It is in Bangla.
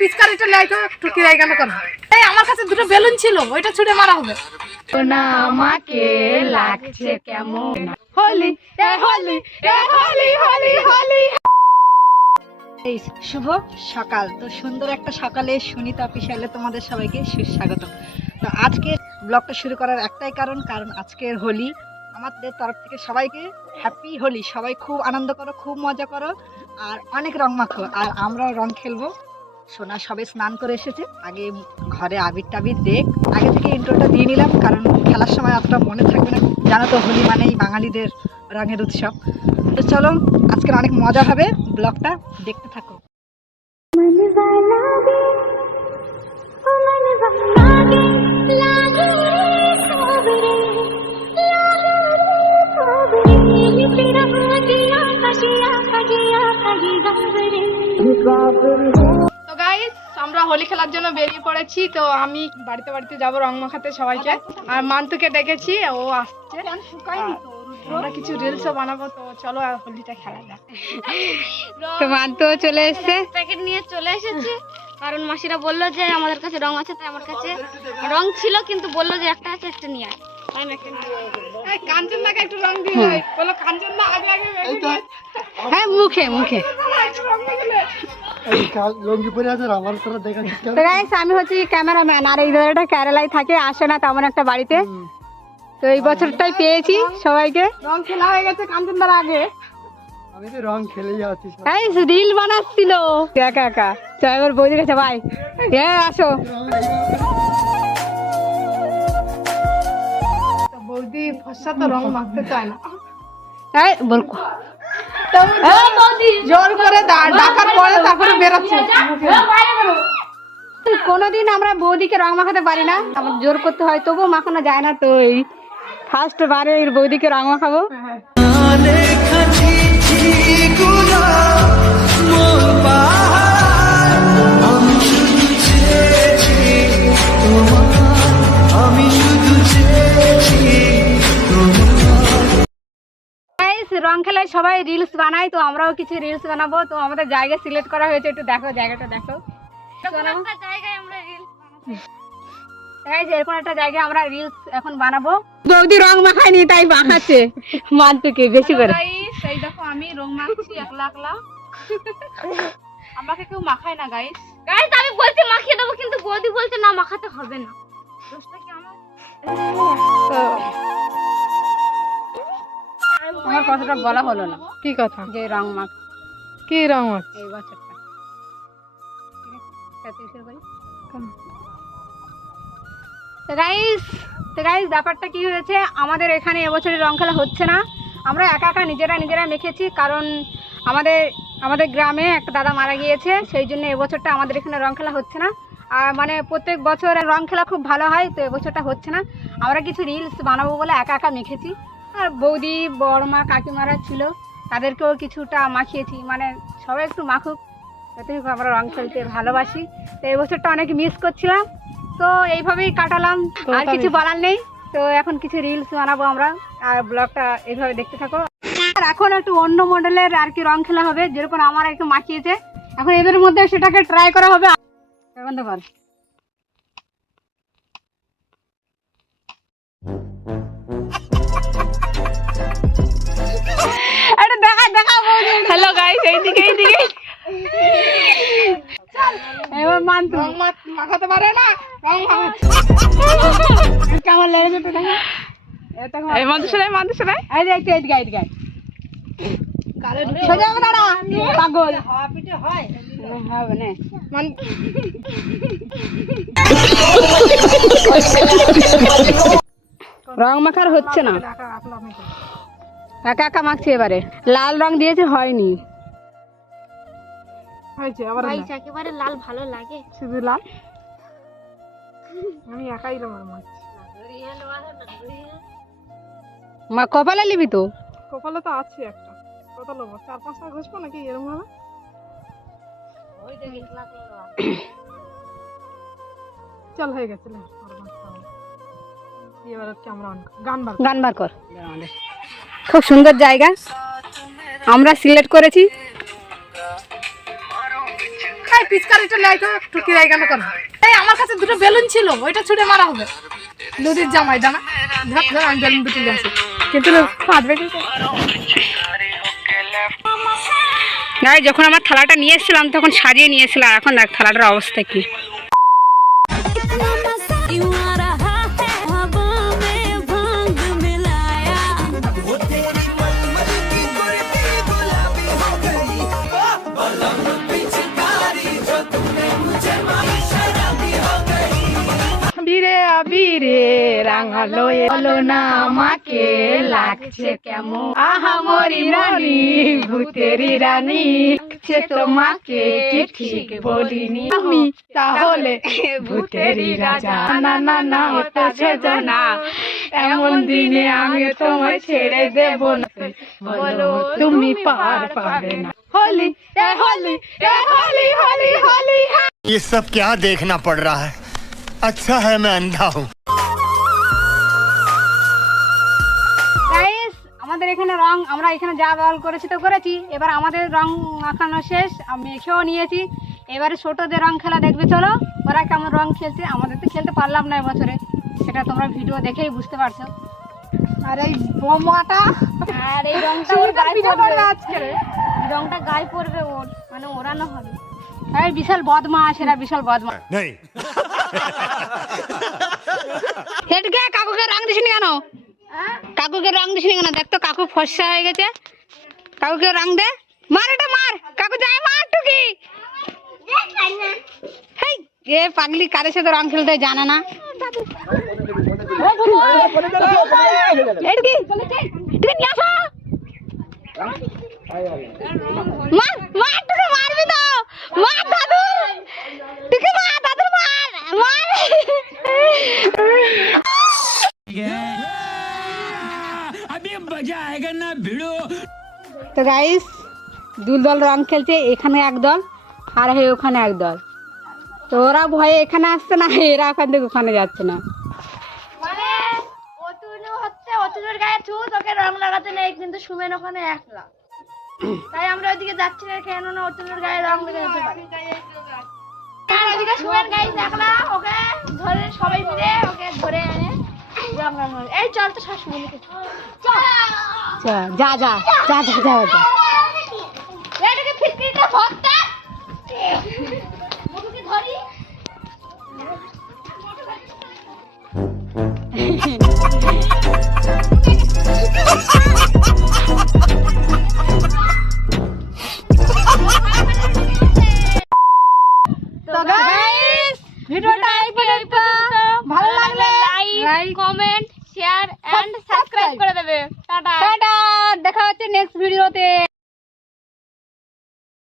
পিচকারিটা লাই তো টুকি রাই কেন কেন? এই আমার কাছে দুটো বেলুন ছিল, ওইটা ছুঁড়ে মারা হবে না। আমাকে লাগছে কেমন হোলি এ হোলি এ হোলি হোলি হোলি। এই শুভ সকাল, তো সুন্দর একটা সকালে সুনিতা অফিসিয়ালে তোমাদের সবাইকে সুস্বাগত। তো আজকে ব্লগটা শুরু করার একটাই কারণ আজকের হোলি। আমাদের তরফ থেকে সবাইকে হ্যাপি হোলি। সবাই খুব আনন্দ করো, খুব মজা করো, আর অনেক রং মাখো। আর আমরাও রং খেলবো। সোনা সবে স্নান করে এসেছে, আগে ঘরে আবির টাবির দেখ। আগে থেকে ইন্ট্রোটা দিয়ে নিলাম, কারণ খেলার সময় অতটা মনে থাকবে না। জানো তো হোলি মানেই বাঙালিদের রঙের উৎসব। তো চলো, আজকের অনেক মজা হবে, ব্লগটা দেখতে থাকো। তো গাইস, আমরা হোলি খেলার জন্য বেরিয়ে পড়েছি। তো আমি বাড়িতে বাড়িতে যাবো রং মাখাতে সবাইকে। আর মান্তুকে ডেকেছি, ও আসছে। আমরা কিছু রিলসও বানাবো। তো চলো আর হোলিটা খেলা যাক। তো মান্তু চলে এসেছে, প্যাকেট নিয়ে চলে এসেছে। কারণ মাসিরা বললো যে আমাদের কাছে রং আছে, তাই আমার কাছে রং ছিল, কিন্তু বললো যে একটা আছে, একটা নিয়ে আয়। কাঞ্চনদাকে একটু রং দিয়ে বলো, কাঞ্চনদা আগে আগে। হ্যাঁ, মুখে মুখে। আমি হচ্ছি ক্যামেরাম্যান, আর এই ধরনের কেরালায় থাকে, আসে না তেমন একটা বাড়িতে। তো এই বছরটাই পেয়েছি সবাইকে। রং খেলা হয়ে গেছে কাঞ্চনদার আগে। আমি তো রং খেলেই আছি। এই রিল বানাচ্ছিল একা একা। তো এবার বৌদি গেছে, ভাই হ্যাঁ আসো। বৌদি ফসা তো রং মাখতে চায় না। এই বল, জোর করে ডাকার পরে তারপরে বেরোচ্ছে। কোনোদিন আমরা বৌদিকে রং মাখাতে পারি না, আমার জোর করতে হয়, তবুও মাখানো যায় না। তো এই ফার্স্ট বারে বৌদিকে রং মাখাবো। রং খেলায় সবাই রিলস বানায়, তো আমরাও কিছু রিলস বানাবো। তো আমাদের জায়গা সিলেক্ট করা হয়েছে, একটু দেখো জায়গাটা দেখো। এরকম একটা জায়গায় আমরা রিলস এখন বানাবো। বৌদি রং মাখায়নি, তাই মাখাচ্ছে মান্তুকে বেশি করে। এই দেখো আমি রং মাখছি একলা একলা। আমাকে কেউ মাখায় না গাইস। গাইস আমি বলছি মাখিয়ে দেবো, কিন্তু বৌদি বলছে না মাখাতে হবে না। দোষটা কি আমার? আমার কথাটা বলা হলো না। কি কথা? যে রং মাখ, কি রং মাখ এই বছরটা তো গাইস ব্যাপারটা কি হয়েছে, আমাদের এখানে এবছরে রং খেলা হচ্ছে না। আমরা একা একা নিজেরা মেখেছি, কারণ আমাদের গ্রামে একটা দাদা মারা গিয়েছে, সেই জন্য এবছরটা আমাদের এখানে রং খেলা হচ্ছে না। আর মানে প্রত্যেক বছর রং খেলা খুব ভালো হয়, তো এবছরটা হচ্ছে না। আমরা কিছু রিলস বানাবো বলে একা একা মেখেছি। আর বৌদি বড়মা কাকিমারা ছিল, তাদেরকেও কিছুটা মাখিয়েছি। মানে সবাই একটু মাখুক, যাতে আমরা রং খেলতে ভালোবাসি। তো এই বছরটা অনেক মিস করছিলাম, তো এইভাবেই কাটালাম, আর কিছু বলার নেই। তো এখন কিছু রিলস বানাবো আমরা, আর ব্লগটা এইভাবে দেখতে থাকো। আর এখন একটু অন্য মডেলের আর কি রং খেলা হবে, যেরকম আমার একটু মাখিয়েছে। এখন এদের মধ্যে সেটাকে ট্রাই করা হবে। এখন তো বল, হ্যালো গাইস, এইদিকে এবার মান্তু রং মাখাতে পারে না, রং মাখাচ্ছে। কেমন লেগেছে তো দেখো। এই মান্তু শোনাই এই যে এইদিকে সোজা হবে, দাঁড়া পাগল। হবে না রং মাখার হচ্ছে না, একা একা মাখছি। এবারে লাল রং দিয়েছে, হয়নি। হয়েছে আবার একেবারে লাল ভালো লাগে, শুধু লাল। আমি একাই রং মাখছি। মা কপালে নিবি তো? কপালে তো আছে একটা। কত নেবো? 4-5টা ঘষবো নাকি এরকম ভাবে? চল হয়ে গেছে। এবার ক্যামেরা অন কর, গান বার কর। খুব সুন্দর জায়গা আমরা সিলেক্ট করেছি। এই পিচকারিটা লাই তো টুকি রাই কেন করো? এই আমার কাছে দুটো বেলুন ছিল, ওইটা ছুড়ে মারা হবে। নদীর জামাই দানা ধর ধর, আমি বেলুন দুটো নিয়ে আসি, কিন্তু ফাটবে কি? গাই যখন আমার থালাটা নিয়ে এসেছিলাম তখন সাজিয়ে নিয়ে এসেছিলাম, এখন দেখ থালাটার অবস্থা কি। বীরে বীরে রাঙালো এলো না আমাকে লাগছে কেমন, আহা মরি মরি ভূতেরি রানী, সে তোমাকে কি ঠিক বলিনি আমি, তাহলে ভূতেরি রাজা। না না না হতেছে না, এমন দিনে আমি তোমায় ছেড়ে দেব না, বলো তুমি পার পাবে না। হোলি এ হোলি এ হোলি হোলি হোলি। ये सब क्या देखना पड़ रहा है? अच्छा है मैं अंधा हूँ। গাইস আমাদের এখানে রং আমরা এখানে যা বল করেছি তো করেছি, এবার আমাদের রং মাখানো শেষ, আমি মেখেও নিয়েছি। এবারে ছোটদের রং খেলা দেখবে, চলো ওরা কেমন রং খেলছে। আমাদের তো খেলতে পারলাম না এবছরে, সেটা তোমরা ভিডিও দেখেই বুঝতে পারছো। আর এই বোমাটা, আর এই রংটা ওর গায়ে পড়বে আজকে, রংটা গায়ে পড়বে ওর, মানে ওড়ানো হবে। এই বিশাল বদমাশ, এরা বিশাল বদমাশ। नहीं হেডকে কাকুকে রং দিসনি কেন? কাকুকে রং দিসনি কেন? দেখ তো কাকু ফর্সা হয়ে গেছে, কাকুকে রং দে, মার এটা মার, কাকু যায় মার টুকি। হেই এ পাগলি কারের সাথে রং খেলতে জানে না। হেডকি তুই নিয়ে আসো, মার মার টুকি, মারবি তো মার দাদু, টুকি মার দাদু, মার মার। তো গাইস দুই দল রং খেলছে, এখানে এক দল আর ওখানে এক দল। তো ওরা ভয়ে এখানে আসছে না, এরা ওখান থেকে ওখানে যাচ্ছে না। মানে অতুনু হচ্ছে অতুনুর গায়ে ছুত, ওকে রং লাগাতে নেই, কিন্তু সুমেন ওখানে একলা, তাই আমরা ওইদিকে যাচ্ছি না, কেন না অতুনুর গায়ে রং লাগাতে পারি। আর ওইদিকে সুমেন গায়ে একলা, ওকে ধরে সবাই মিলে ওকে ধরে এনে রং লাগানো। এই চল তো শাশুড়ি চল, যা যা যা যা যা যা যা। এটাকে ফিটকিরিটা ধরতে ওকে ধরি। তো গাইস ভিডিওটা এই পর্যন্ত, ভালো লাগলে like comment share and subscribe করে দেবে। টাটা। টাটা, দেখা হচ্ছে নেক্সট ভিডিওতে।